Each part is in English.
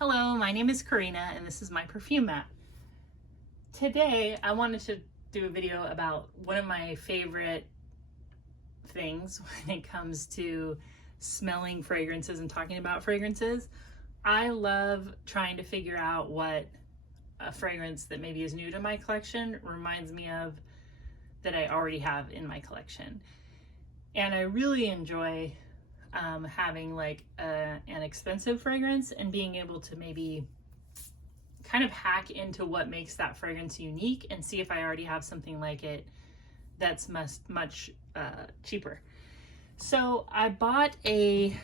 Hello, my name is Karina and this is my perfume map. Today I wanted to do a video about one of my favorite things when it comes to smelling fragrances and talking about fragrances. I love trying to figure out what a fragrance that maybe is new to my collection reminds me of that I already have in my collection. And I really enjoy having like an expensive fragrance and being able to maybe kind of hack into what makes that fragrance unique and see if I already have something like it that's much cheaper. So I bought let's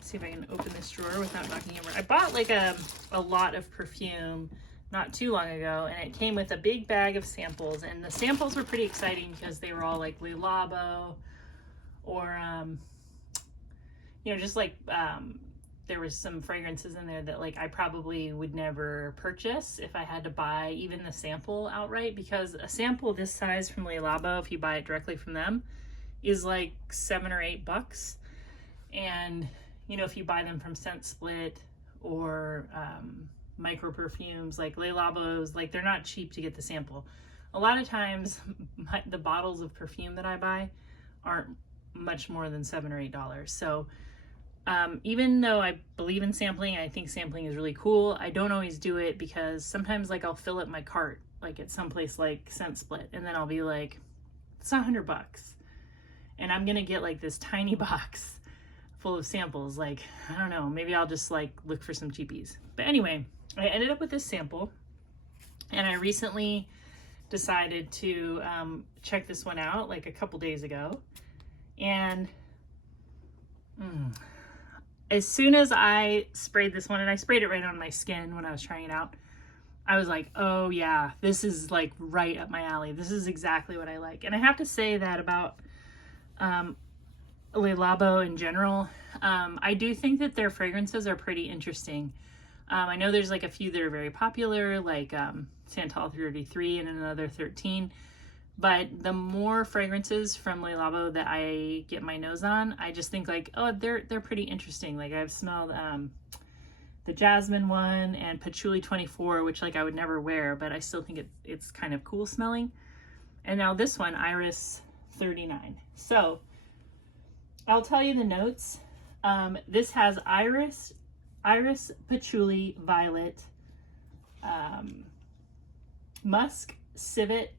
see if I can open this drawer without knocking it over. I bought like a lot of perfume not too long ago, and it came with a big bag of samples, and the samples were pretty exciting because they were all like Le Labo or you know, just like there was some fragrances in there that like I probably would never purchase if I had to buy even the sample outright, because a sample this size from Le Labo, if you buy it directly from them, is like $7 or $8. And you know, if you buy them from Scent Split or micro perfumes like Le Labo's, like they're not cheap to get the sample. A lot of times the bottles of perfume that I buy aren't much more than $7 or $8. So even though I believe in sampling, I think sampling is really cool, I don't always do it because sometimes like I'll fill up my cart like at some place like Scent Split, and then I'll be like, it's $100 and I'm gonna get like this tiny box full of samples. Like, I don't know, maybe I'll just like look for some cheapies. But anyway, I ended up with this sample, and I recently decided to check this one out like a couple days ago. And as soon as I sprayed this one, and I sprayed it right on my skin when I was trying it out, I was like, oh yeah, this is like right up my alley. This is exactly what I like. And I have to say that about Le Labo in general. I do think that their fragrances are pretty interesting. I know there's like a few that are very popular, like Santal 33 and another 13. But the more fragrances from Le Labo that I get my nose on, I just think like, oh, they're pretty interesting. Like I've smelled the Jasmine one and Patchouli 24, which like I would never wear, but I still think it's kind of cool smelling. And now this one, Iris 39. So I'll tell you the notes. This has Iris, Patchouli, Violet, Musk, Civet,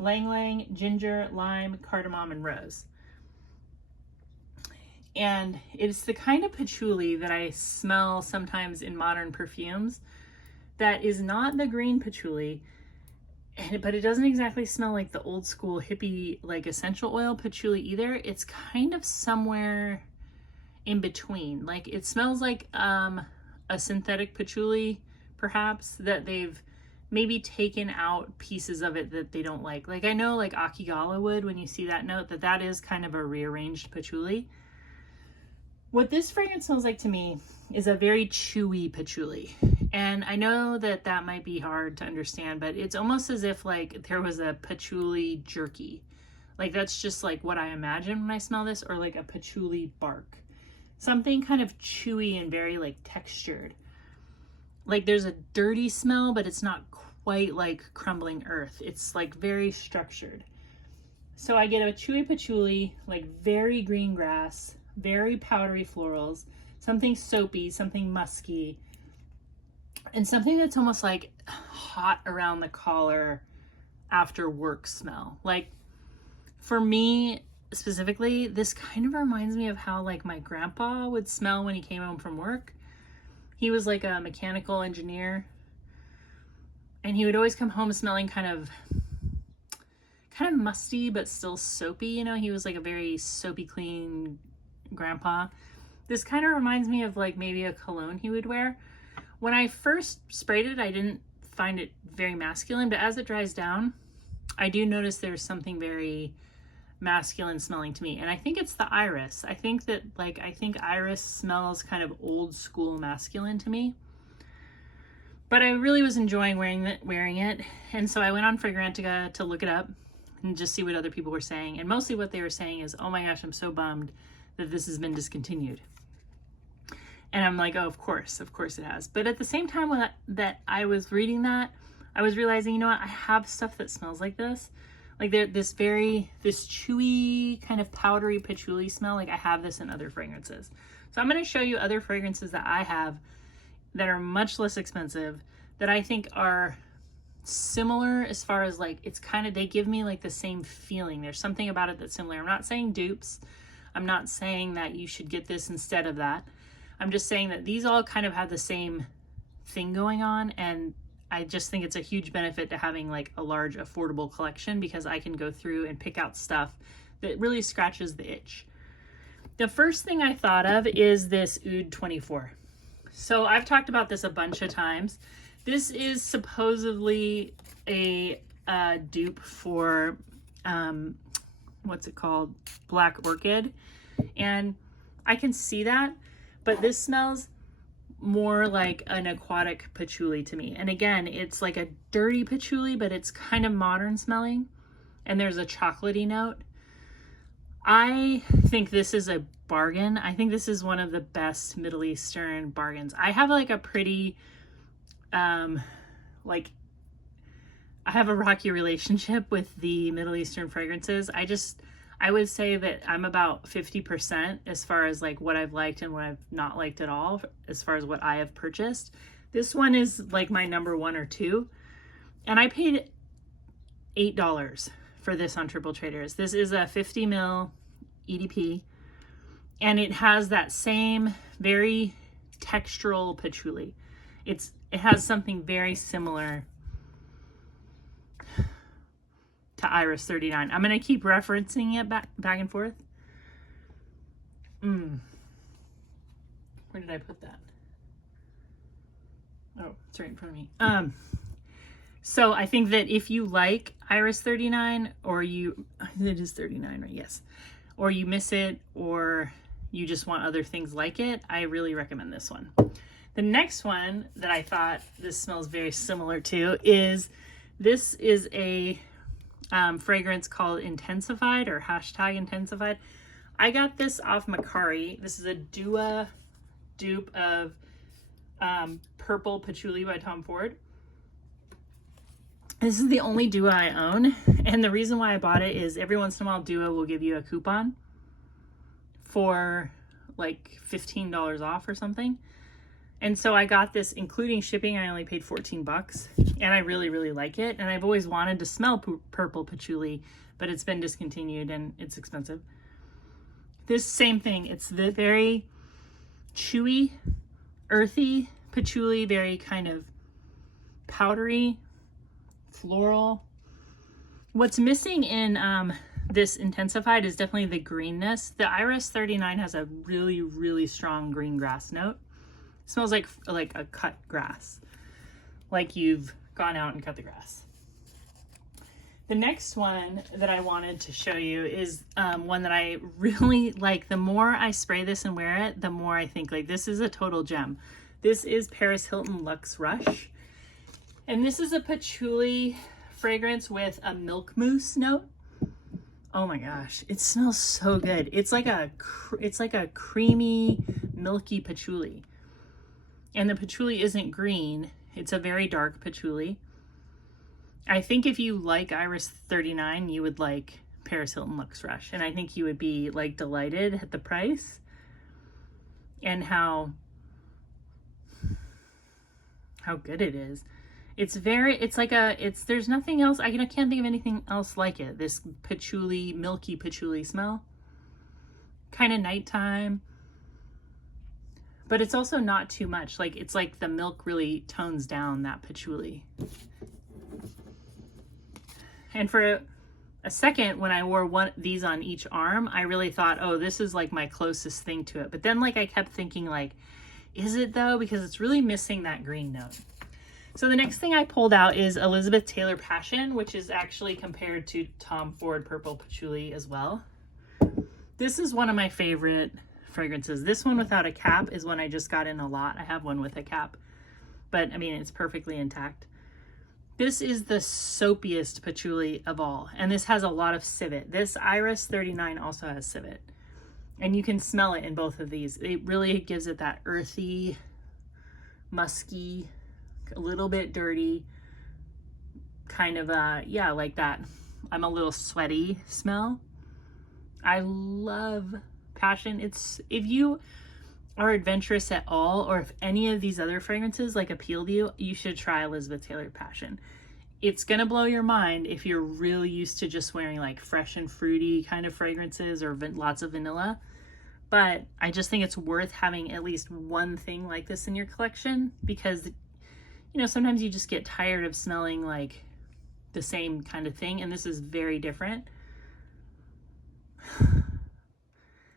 Lang Lang, Ginger, Lime, Cardamom, and Rose. And it's the kind of patchouli that I smell sometimes in modern perfumes that is not the green patchouli, but it doesn't exactly smell like the old school hippie like essential oil patchouli either. It's kind of somewhere in between. Like it smells like a synthetic patchouli, perhaps, that they've maybe taken out pieces of it that they don't like. Like I know like Akigala would, when you see that note, that is kind of a rearranged patchouli. What this fragrance smells like to me is a very chewy patchouli. And I know that that might be hard to understand, but it's almost as if like there was a patchouli jerky. Like that's just like what I imagine when I smell this, or like a patchouli bark. Something kind of chewy and very like textured. Like there's a dirty smell, but it's not quite like crumbling earth. It's like very structured. So I get a chewy patchouli, like very green grass, very powdery florals, something soapy, something musky, and something that's almost like hot around the collar after work smell. Like for me specifically, this kind of reminds me of how like my grandpa would smell when he came home from work. He was like a mechanical engineer, and he would always come home smelling kind of musty, but still soapy. You know, he was like a very soapy clean grandpa. This kind of reminds me of like maybe a cologne he would wear. When I first sprayed it, I didn't find it very masculine, but as it dries down, I do notice there's something very masculine smelling to me, and I think it's the iris. I think iris smells kind of old school masculine to me, but I really was enjoying wearing it, and so I went on Fragrantica to look it up and just see what other people were saying, and mostly what they were saying is, oh my gosh, I'm so bummed that this has been discontinued. And I'm like, oh, of course it has. But at the same time that I was reading that, I was realizing, you know what, I have stuff that smells like this. Like this chewy kind of powdery patchouli smell. Like I have this in other fragrances. So I'm going to show you other fragrances that I have that are much less expensive that I think are similar as far as like, it's kind of, they give me like the same feeling. There's something about it that's similar. I'm not saying dupes. I'm not saying that you should get this instead of that. I'm just saying that these all kind of have the same thing going on, and I just think it's a huge benefit to having like a large affordable collection, because I can go through and pick out stuff that really scratches the itch. The first thing I thought of is this Oud 24. So I've talked about this a bunch of times. This is supposedly a dupe for, what's it called? Black Orchid. And I can see that, but this smells more like an aquatic patchouli to me. And again, it's like a dirty patchouli, but it's kind of modern smelling. And there's a chocolatey note. I think this is a bargain. I think this is one of the best Middle Eastern bargains. I have like a pretty, I have a rocky relationship with the Middle Eastern fragrances. I would say that I'm about 50% as far as like what I've liked and what I've not liked at all, as far as what I have purchased. This one is like my number 1 or 2. And I paid $8 for this on Triple Traders. This is a 50 ml EDP, and it has that same very textural patchouli. It has something very similar to Iris 39. I'm going to keep referencing it back and forth. Where did I put that? Oh, it's right in front of me. So I think that if you like Iris 39, or it is 39, right? Yes. Or you miss it, or you just want other things like it, I really recommend this one. The next one that I thought this smells very similar to is, this is a fragrance called Intensified, or #Intensified. I got this off Macari. This is a Dua dupe of Purple Patchouli by Tom Ford. This is the only Dua I own, and the reason why I bought it is every once in a while Dua will give you a coupon for like $15 off or something. And so I got this, including shipping. I only paid 14 bucks, and I really, really like it. And I've always wanted to smell purple patchouli, but it's been discontinued and it's expensive. This same thing. It's the very chewy, earthy patchouli, very kind of powdery, floral. What's missing in this Intensified is definitely the greenness. The Iris 39 has a really, really strong green grass note. It smells like a cut grass, like you've gone out and cut the grass. The next one that I wanted to show you is one that I really like. The more I spray this and wear it, the more I think like this is a total gem. This is Paris Hilton Luxe Rush. And this is a patchouli fragrance with a milk mousse note. Oh my gosh, it smells so good. It's like a creamy, milky patchouli. And the patchouli isn't green. It's a very dark patchouli. I think if you like Iris 39, you would like Paris Hilton Luxe Rush. And I think you would be like delighted at the price and how good it is. There's nothing else. I can't think of anything else like it. This patchouli, milky patchouli smell. Kind of nighttime. But it's also not too much. Like, it's like the milk really tones down that patchouli. And for a second, when I wore these on each arm, I really thought, oh, this is like my closest thing to it. But then like I kept thinking like, is it though? Because it's really missing that green note. So the next thing I pulled out is Elizabeth Taylor Passion, which is actually compared to Tom Ford Purple Patchouli as well. This is one of my favorite fragrances. This one without a cap is one I just got in a lot. I have one with a cap, but I mean, it's perfectly intact. This is the soapiest patchouli of all, and this has a lot of civet. This Iris 39 also has civet. And you can smell it in both of these. It really gives it that earthy, musky, a little bit dirty, kind of yeah, like that I'm a little sweaty smell. I love Passion. It's, if you are adventurous at all, or if any of these other fragrances like appeal to you, you should try Elizabeth Taylor Passion. It's gonna blow your mind if you're really used to just wearing like fresh and fruity kind of fragrances or lots of vanilla. But I just think it's worth having at least one thing like this in your collection, because, you know, sometimes you just get tired of smelling like the same kind of thing, and this is very different.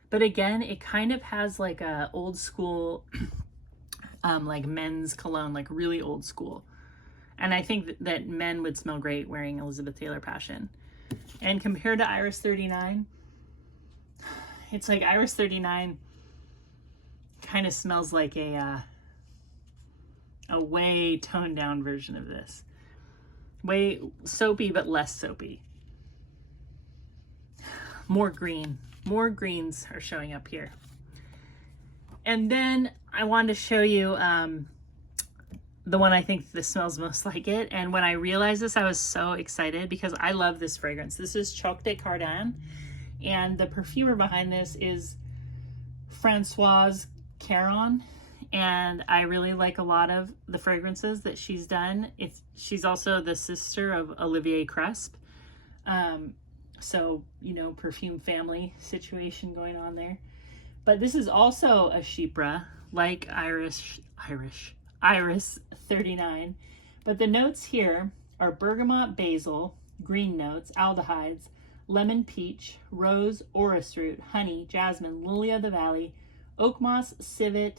But again, it kind of has like a old school, like men's cologne, like really old school. And I think that men would smell great wearing Elizabeth Taylor Passion. And compared to Iris 39, it's like Iris 39 kind of smells like a way toned down version of this. Way soapy, but less soapy. More green. More greens are showing up here. And then I wanted to show you the one I think this smells most like it. And when I realized this, I was so excited because I love this fragrance. This is Choc de Cardin. And the perfumer behind this is Françoise Caron. And I really like a lot of the fragrances that she's done. She's also the sister of Olivier Cresp. So, you know, perfume family situation going on there. But this is also a Chypre, like Iris 39. But the notes here are bergamot, basil, green notes, aldehydes, lemon peach, rose, orris root, honey, jasmine, lily of the valley, oak moss, civet,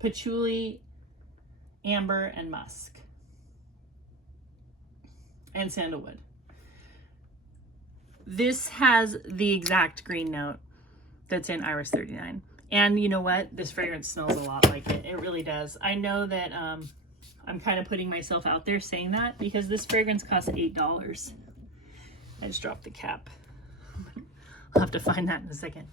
patchouli, amber, and musk. And sandalwood. This has the exact green note that's in Iris 39. And you know what? This fragrance smells a lot like it. It really does. I know that I'm kind of putting myself out there saying that because this fragrance costs $8. I just dropped the cap. I'll have to find that in a second.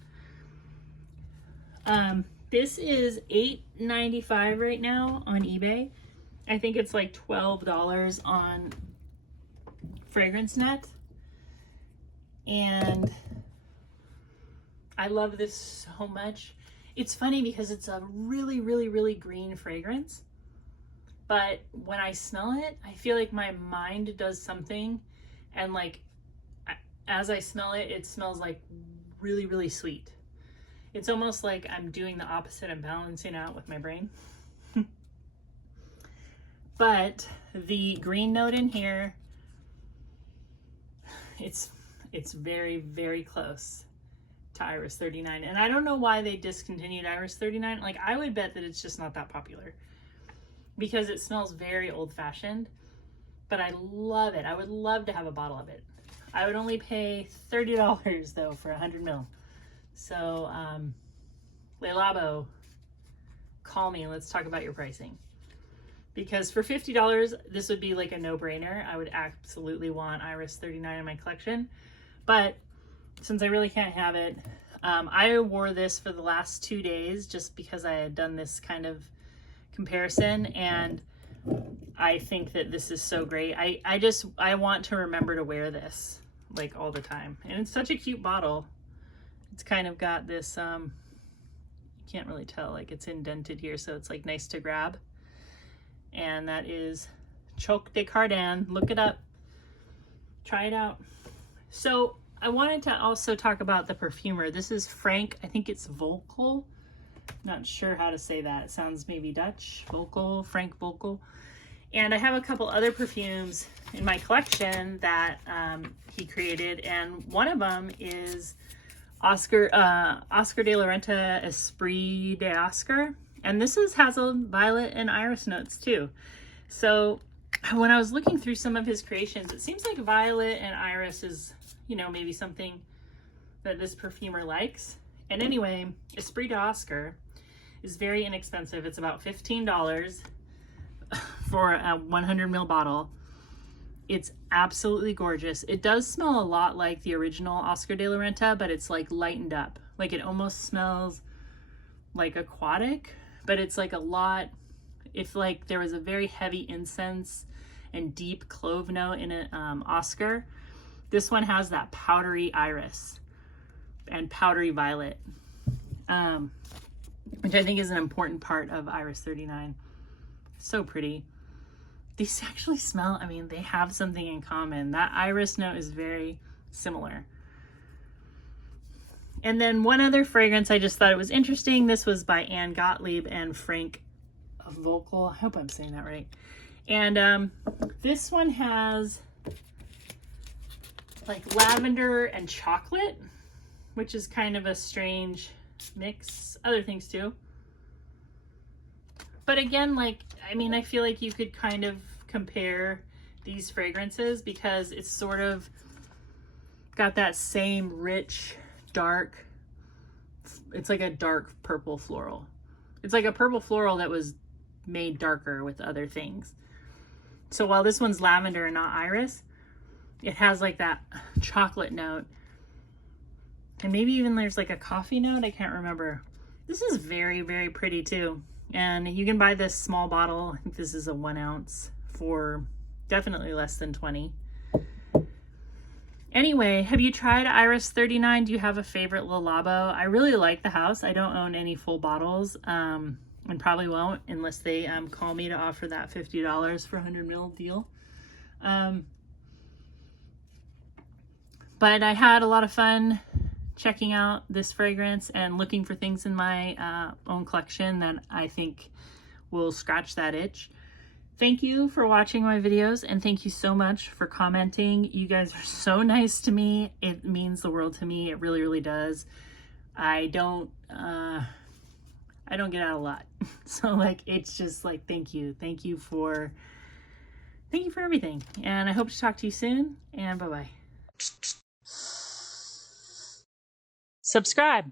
This is $8.95 right now on eBay. I think it's like $12 on FragranceNet. And I love this so much. It's funny because it's a really, really, really green fragrance. But when I smell it, I feel like my mind does something. And like, as I smell it, it smells like really, really sweet. It's almost like I'm doing the opposite and balancing out with my brain. But the green note in here, it's very, very close to Iris 39. And I don't know why they discontinued Iris 39. Like, I would bet that it's just not that popular because it smells very old-fashioned, but I love it. I would love to have a bottle of it. I would only pay $30 though for 100 ml. So, Le Labo, call me and let's talk about your pricing. Because for $50, this would be like a no-brainer. I would absolutely want Iris 39 in my collection. But since I really can't have it, I wore this for the last 2 days just because I had done this kind of comparison, and I think that this is so great. I want to remember to wear this like all the time. And it's such a cute bottle. It's kind of got this, you can't really tell, like it's indented here, so it's like nice to grab. And that is Choc de Cardin. Look it up. Try it out. So I wanted to also talk about the perfumer. This is Frank, I think it's Volkel. Not sure how to say that. It sounds maybe Dutch. Volkel, Frank Volkel. And I have a couple other perfumes in my collection that he created. And one of them is Oscar de la Renta Esprit de Oscar. And this has a violet and iris notes too. So when I was looking through some of his creations, it seems like violet and iris is, you know, maybe something that this perfumer likes. And anyway, Esprit de Oscar is very inexpensive. It's about $15 for a 100 ml bottle. It's absolutely gorgeous. It does smell a lot like the original Oscar de la Renta, but it's like lightened up. Like it almost smells like aquatic, but it's like a lot, if like there was a very heavy incense and deep clove note in an Oscar, this one has that powdery iris and powdery violet, which I think is an important part of Iris 39. So pretty. These actually smell, I mean, they have something in common. That iris note is very similar. And then one other fragrance, I just thought it was interesting. This was by Anne Gottlieb and Frank Vocal. I hope I'm saying that right. And this one has like lavender and chocolate, which is kind of a strange mix. Other things too. But again, like, I mean, I feel like you could kind of compare these fragrances because it's sort of got that same rich, dark, it's like a dark purple floral. It's like a purple floral that was made darker with other things. So while this one's lavender and not iris, it has like that chocolate note. And maybe even there's like a coffee note, I can't remember. This is very, very pretty too. And you can buy this small bottle, I think this is a 1 ounce, for definitely less than 20. Anyway, have you tried Iris 39? Do you have a favorite Le Labo? I really like the house. I don't own any full bottles, and probably won't unless they call me to offer that $50 for 100 ml deal. But I had a lot of fun checking out this fragrance and looking for things in my own collection that I think will scratch that itch. Thank you for watching my videos, and thank you so much for commenting. You guys are so nice to me. It means the world to me. It really, really does. I don't get out a lot. So like, it's just like, thank you. Thank you for everything. And I hope to talk to you soon, and bye-bye. Subscribe.